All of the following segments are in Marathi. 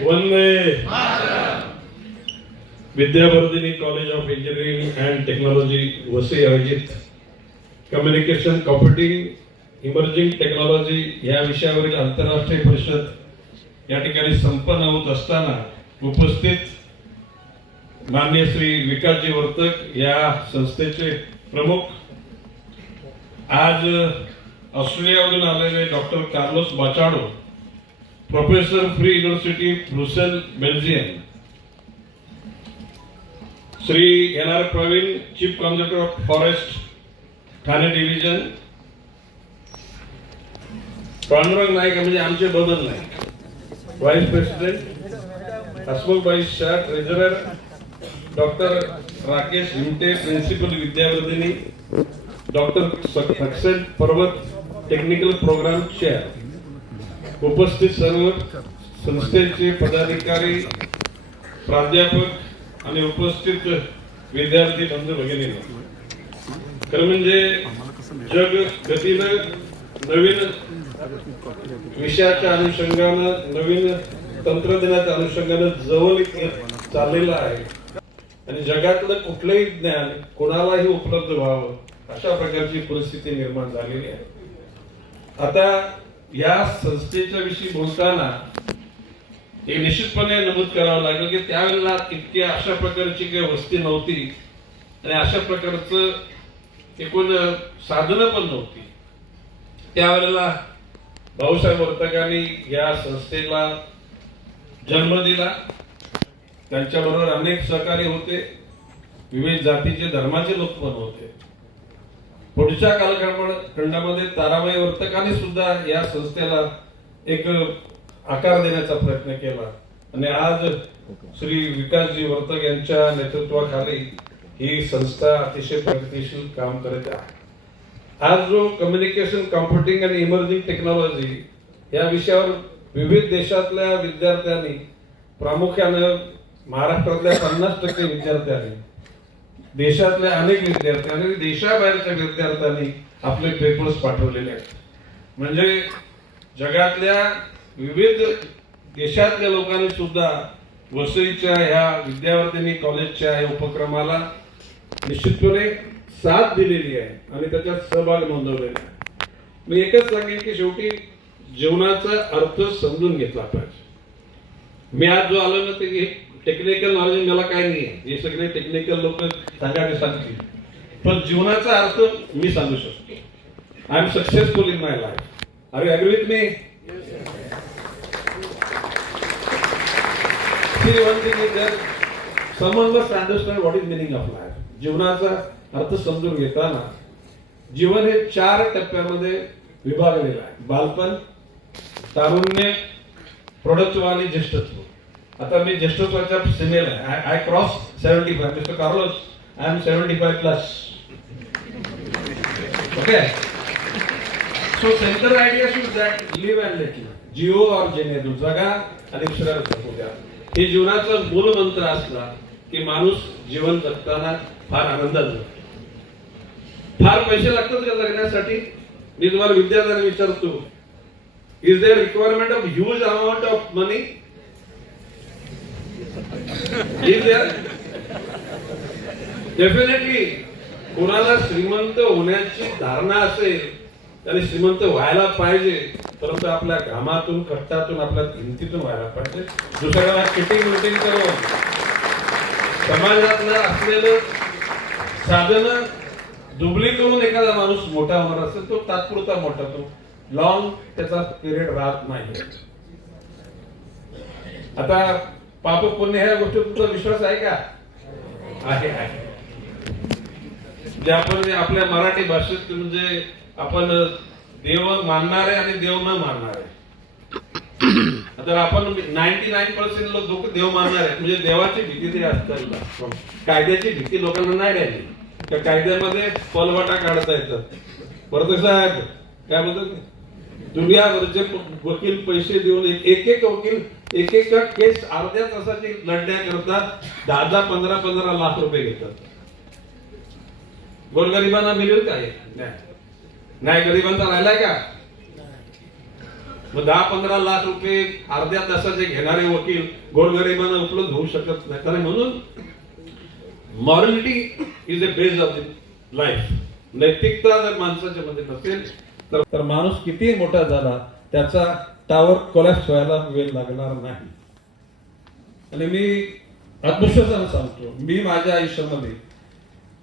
Vande Vidyavardhini college of engineering and technology Vasai आयोजित कम्युनिकेशन कॉम्प्युटिंग इमर्जिंग टेक्नॉलॉजी या विषयावरील आंतरराष्ट्रीय परिषद या ठिकाणी संपन्न होत असताना उपस्थित माननीय श्री विकासजी वर्तक या संस्थेचे प्रमुख, आज ऑस्ट्रेलियामधून आलेले doctor Carlos Machado, professor Free University Brussels Belgium, Shri N R. Praveen, chief conservator of forest Thane division, Pandurang Naik म्हणजे आमचे बदल Naik, vice president, Hasmukhbhai Shah treasurer, doctor Rakesh Himte principal Vidyavardhini, doctor Saxena Parvat technical programme chair, उपस्थित सर्व संस्थेचे पदाधिकारी, प्राध्यापक आणि उपस्थित विद्यार्थी बंधू भगिनींनो, खरं म्हणजे जग गतीनं नवीन विषयाच्या अनुषंगानं, नवीन तंत्रज्ञानाच्या अनुषंगानं जवळ चाललेलं आहे आणि जगातलं कुठलंही ज्ञान कोणालाही उपलब्ध व्हावं अशा प्रकारची परिस्थिती निर्माण झालेली आहे. आता या संस्थेच्या विषयी बोलताना हे निश्चितपणे नमूद करावं लागेल की त्यावेळेला इतकी अशा प्रकारची काही वस्ती नव्हती आणि अशा प्रकारचं एकूण साधनं पण नव्हती. त्यावेळेला भाऊसाहेब वर्तकांनी या संस्थेला जन्म दिला. त्यांच्याबरोबर अनेक सहकारी होते, विविध जातीचे धर्माचे लोक पण होते. पुढच्या कालखंडामध्ये ताराबाई वर्तकांनी सुद्धा या संस्थेला एक आकार देण्याचा प्रयत्न केला आणि आज श्री विकासजी वर्तक यांच्या नेतृत्वाखाली ही संस्था अतिशय प्रगतिशील काम करत आहे. आज जो कम्युनिकेशन कॉम्प्युटिंग आणि इमर्जिंग टेक्नॉलॉजी या विषयावर विविध देशातल्या विद्यार्थ्यांनी, प्रामुख्याने महाराष्ट्रातल्या 50% विद्यार्थ्यांनी, देशातल्या अनेक विद्यार्थ्यांनी, देशाबाहेरच्या विद्यार्थ्यांनी आपले पेपर्स पाठवलेले आहेत. म्हणजे जगातल्या विविध देशातल्या लोकांनी सुद्धा वसईच्या ह्या विद्यावर्धिनी कॉलेजच्या या उपक्रमाला निश्चितपणे साथ दिलेली आहे आणि त्याच्यात सहभाग नोंदवलेला आहे. मी एकच सांगेन की शेवटी जीवनाचा अर्थ समजून घेतला पाहिजे. मी आज जो आलो ना ते टेक्निकल नॉलेज मला काय नाही आहे, हे सगळे टेक्निकल लोक सांगायला सांगतील, पण जीवनाचा अर्थ मी सांगू शकतो. I am successful in my life. Are you agree with me? See, one thing is that someone must understand what is meaning of life. जीवनाचा अर्थ समजून घेताना जीवन हे 4 टप्प्यामध्ये विभागलेलं आहे. बालपण, तारुण्य, प्रौढत्व आणि ज्येष्ठत्व. आता मी ज्येष्ठत्वाच्या सीमेला आहे. I cross 75. Mister Carlos, I am 75 plus. Okay, so centre idea should that live and let live, जिओ और जेने दो, जगा आणि दुसऱ्याला जगू द्या. हे जीवनाचा मूल मंत्र असला की माणूस जीवन जगताना फार आनंदात जगतो. फार पैसे लागतात का जगण्यासाठी? मी तुम्हाला विद्यार्थ्यांना विचारतो, is there requirement of huge amount of money? Is there? Definitely. कोणाला श्रीमंत होण्याची धारणा असेल त्याने श्रीमंत व्हायला पाहिजे, परंतु आपल्या घामातून, कष्टातून, आपल्या हिमतीतून व्हायला पाहिजे. दुसऱ्याला किटिंग मिटिंग करून समाजातलं असलेलं साधन दुबली करून एखादा माणूस मोठा होणार असेल, तो तात्पुरता मोठा, तो लॉंग त्याचा पिरियड राहत नाही. आता पाप पुण्य ह्या गोष्टीत तुमचा विश्वास आहे का? आहे. जे आपण आपल्या मराठी भाषेत म्हणजे आपण देव मानणारे आणि देव न मानणारे. आता आपण 99% लोक देव मानणार आहेत. म्हणजे देवाची भीती तरी असतात, कायद्याची भीती लोकांना नाही राहिली. त्या कायद्यामध्ये पलवाटा काढता येतात. वर्तक साहेब काय बोलतात, दुनियाभरचे वकील पैसे देऊन एक वकील एक केस अर्ध्या तासाची लढण्या करतात, 10 15 लाख रुपये घेतात. गोरगरिबांना मिळेल काय? नाही. गरिबांचा राहिलाय का? मग 10-15 लाख रुपये अर्ध्या तासाचे घेणारे वकील गोरगरिबांना उपलब्ध होऊ शकत नाही. कारण म्हणून morality is a base of life. नैतिकता जर माणसाच्या मध्ये नसेल तर माणूस कितीही मोठा झाला त्याचा टावर कोलॅप्स व्हायला वेळ लागणार नाही. आणि मी आत्मविश्वासाने सांगतो, मी माझ्या आयुष्यामध्ये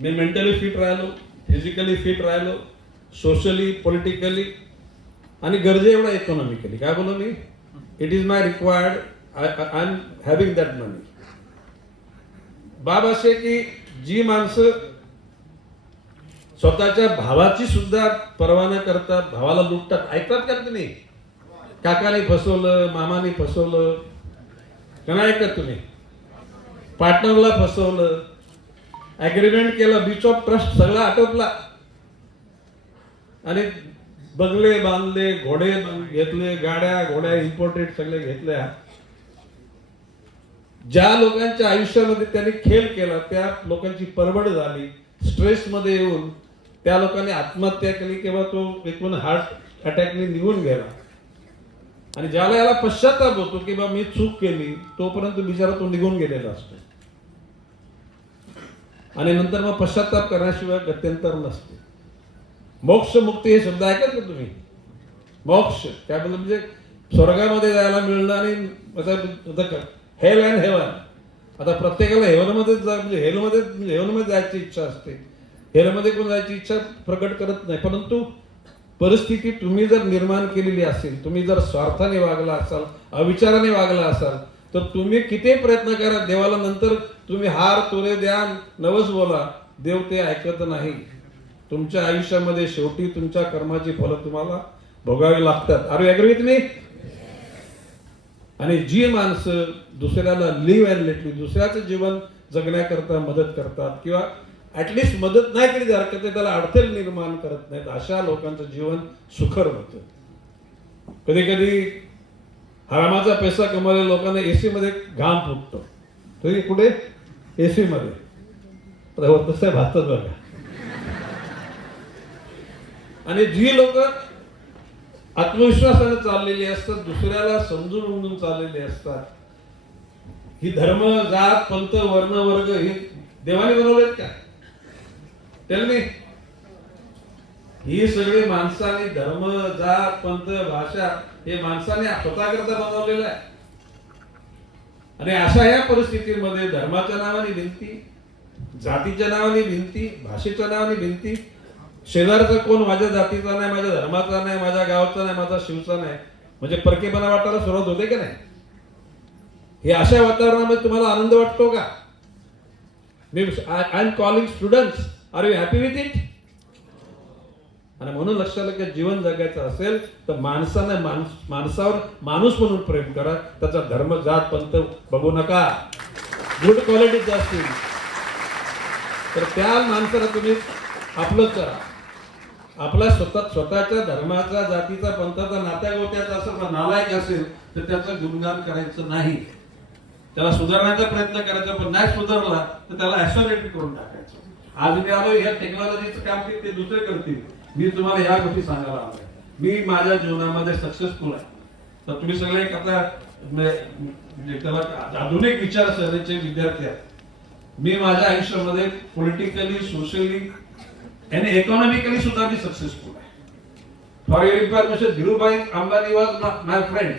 मी मेंटली फिट राहिलो, फिजिकली फिट राहिलो, सोशली, पॉलिटिकली आणि गरजे एवढा इकॉनॉमिकली. काय बोललो मी? It is my required, I am having that money. बाब असे की जी माणसं स्वतःच्या भावाची सुद्धा पर्वा न करता भावाला लुटतात. ऐकतात का तुम्ही? काकाने फसवलं, मामाने फसवलं का नाही ऐकत तुम्ही? पार्टनरला फसवलं, अग्रीमेंट केलं, बीच ऑफ ट्रस्ट सगळं आटोपला आणि बंगले बांधले, घोडे घेतले, गाड्या घोड्या इम्पोर्टेड सगळे घेतल्या. ज्या लोकांच्या आयुष्यामध्ये त्यांनी खेळ केला त्या लोकांची परवड झाली, स्ट्रेस मध्ये येऊन त्या लोकांनी आत्महत्या केली किंवा तो एकूण हार्ट अटॅकने निघून गेला. आणि ज्याला याला पश्चाताप होतो की बा मी चूक केली, तोपर्यंत बिचारा तो निघून गेलेला असतो. आणि नंतर मग पश्चाताप करण्याशिवाय गत्यंतर नसते. मोक्ष मुक्ती हे शब्द ऐकत का तुम्ही? मोक्ष काय बोलतो? म्हणजे स्वर्गामध्ये जायला मिळणं आणि हेल अँड हेवन. आता प्रत्येकाला हेवनमध्ये म्हणजे हेवनमध्ये जायची इच्छा असते. हेलमध्ये कोण जायची इच्छा प्रकट करत नाही. परंतु परिस्थिती तुम्ही जर निर्माण केलेली असेल, तुम्ही जर स्वार्थाने वागला असाल, अविचाराने वागला असाल, तर तुम्ही किती प्रयत्न करा, देवाला नंतर तुम्ही हार तुरे द्या, नवस बोला, देव ते ऐकत नाही. तुमच्या आयुष्यामध्ये शेवटी तुमच्या कर्माची फलं तुम्हाला भोगावी लागतात. Are you agree with me? आणि जी माणसं दुसऱ्याला लिव्ह अँड लेट लिव्ह, दुसऱ्याचं जीवन जगण्याकरता मदत करतात किंवा ऍटलिस्ट मदत नाही केली तर हरकत नाही, त्याला अडथळे निर्माण करत नाहीत, अशा लोकांचं जीवन सुखर होतं. कधी कधी हरामाचा पैसा कमवलेल्या लोकांना एसी मध्ये घाम फुटतो. तरी कुठे? एसी मध्ये. तसं भासतात बघा. आणि जी लोक आत्मविश्वासाने चाललेली असतात, दुसऱ्याला समजून उमजून चाललेली असतात, ही धर्म, जात, पंथ, वर्ण, वर्ग ही देवाने बनवलेत का? Tell me. ही सगळी माणसाने धर्म, जात, पंथ, भाषा हे माणसाने स्वतःकरता बनवलेलं आहे. आणि अशा या परिस्थितीमध्ये धर्माच्या नावाने भिंती, जातीच्या नावाने भिंती, भाषेच्या नावाने भिंती, शेजारचा कोण माझ्या जातीचा नाही, माझ्या धर्माचा नाही, माझ्या गावचा नाही, माझा शिवचा नाही, म्हणजे परकेपणा वाटायला सुरुवात होते का नाही? हे अशा वातावरणामध्ये तुम्हाला आनंद वाटतो का? I am calling students, are you happy with it? आणि म्हणून लक्षात की जीवन जगायचं असेल तर माणसाने माणसावर माणूस म्हणून प्रेम करा. त्याचा धर्म, जात, पंथ बघू नका. गुड क्वालिटीज असतील तर त्या माणसाला तुम्ही आपलं करा. आपला स्वतःच्या धर्माचा, जातीचा, पंथाचा, नात्या गोत्याचा असं नालायक असेल तर त्याचं गुणगान करायचं नाही. त्याला सुधारण्याचा प्रयत्न करायचा, पण नाही सुधारला तर त्याला ऍसोलेट करून टाकायचं. आज मी आलो या टेक्नॉलॉजीचं काम ते दुसरे करतील. मी तुम्हाला या गोष्टी सांगायला आलोय. मी माझ्या जीवनामध्ये सक्सेसफुल आहे. तर तुम्ही सगळे एक आता त्याला आधुनिक विचारसरणीचे विद्यार्थी आहेत. मी माझ्या आयुष्यामध्ये पॉलिटिकली, सोशली आणि इकॉनॉमिकली सुद्धा मी सक्सेसफुल आहे. For your information, Dhirubhai Ambani was my friend,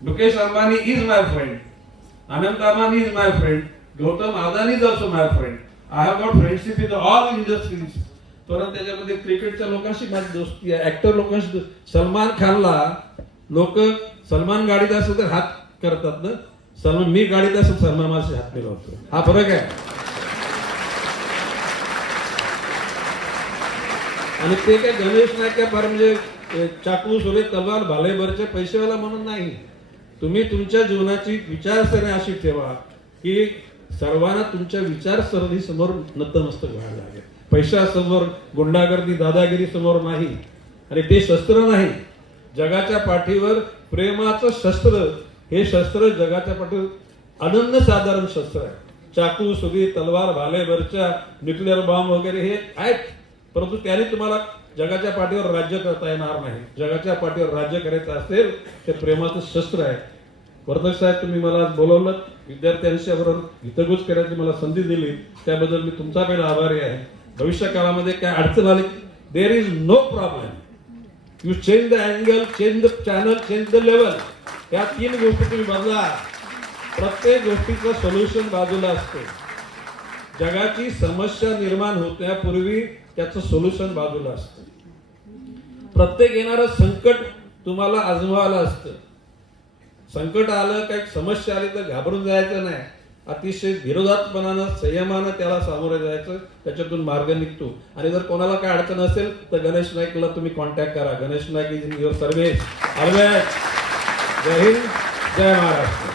Mukesh Ambani is my friend, Anant Ambani is my friend, Gautam Adani is also my friend. I have got friendship with all industries. परंतु त्याच्यामध्ये क्रिकेटच्या लोकांशी माझी दोस्ती आहे, ऍक्टर लोकांशी. सलमान खानला लोक सलमान गाडीत असेल तर हात करतात ना, सलमान मी गाडीत असेल सलमान माझे हात मिळवतो. हा फरक आहे. आणि ते काय गणेश नाही काय फार म्हणजे चाकू, सुरे, तलवार, भालेभरचे पैसेवाला म्हणून नाही. तुम्ही तुमच्या जीवनाची विचारसरणी अशी ठेवा की सर्वांना तुमच्या विचारसरणी समोर नतमस्तक व्हायला लागेल. पैशासमोर, गुंडागर्दी, दादागिरी समोर नाही. आणि ते शस्त्र नाही. जगाच्या पाठीवर प्रेमाचं शस्त्र, हे शस्त्र जगाच्या पाठीवर अनन्यसाधारण शस्त्र आहे. चाकू, सुरी, तलवार, भालेभरच्या, न्यूक्लिअर बॉम्ब वगैरे हे आहेत, परंतु त्याने तुम्हाला जगाच्या पाठीवर राज्य करता येणार नाही. जगाच्या पाठीवर राज्य करायचं असेल ते प्रेमाचं शस्त्र आहे. वर्धक साहेब, तुम्ही मला आज बोलवलं, विद्यार्थ्यांशी बरोबर हितगुज करायची मला संधी दिली, त्याबद्दल मी तुमचा पहिला आभारी आहे. भविष्य काळामध्ये काय अडचण आली, there is no problem. You change the angle, change the channel, change the level. या 3 गोष्टी तुम्ही बदला. प्रत्येक गोष्टीचं सोल्युशन बाजूला असते. जगाची समस्या निर्माण होण्यापूर्वी त्याचं सोल्युशन बाजूला असतं. प्रत्येक येणारं संकट तुम्हाला आजमावायला असतं. संकट आलं, काही समस्या आली तर घाबरून जायचं नाही. अतिशय धीरोदात्तपणानं, संयमानं त्याला सामोरे जायचं, त्याच्यातून मार्ग निघतो. आणि जर कोणाला काय अडचण असेल तर गणेश नाईकला तुम्ही कॉन्टॅक्ट करा. Ganesh Naik is in your service always. जय हिंद, जय महाराष्ट्र.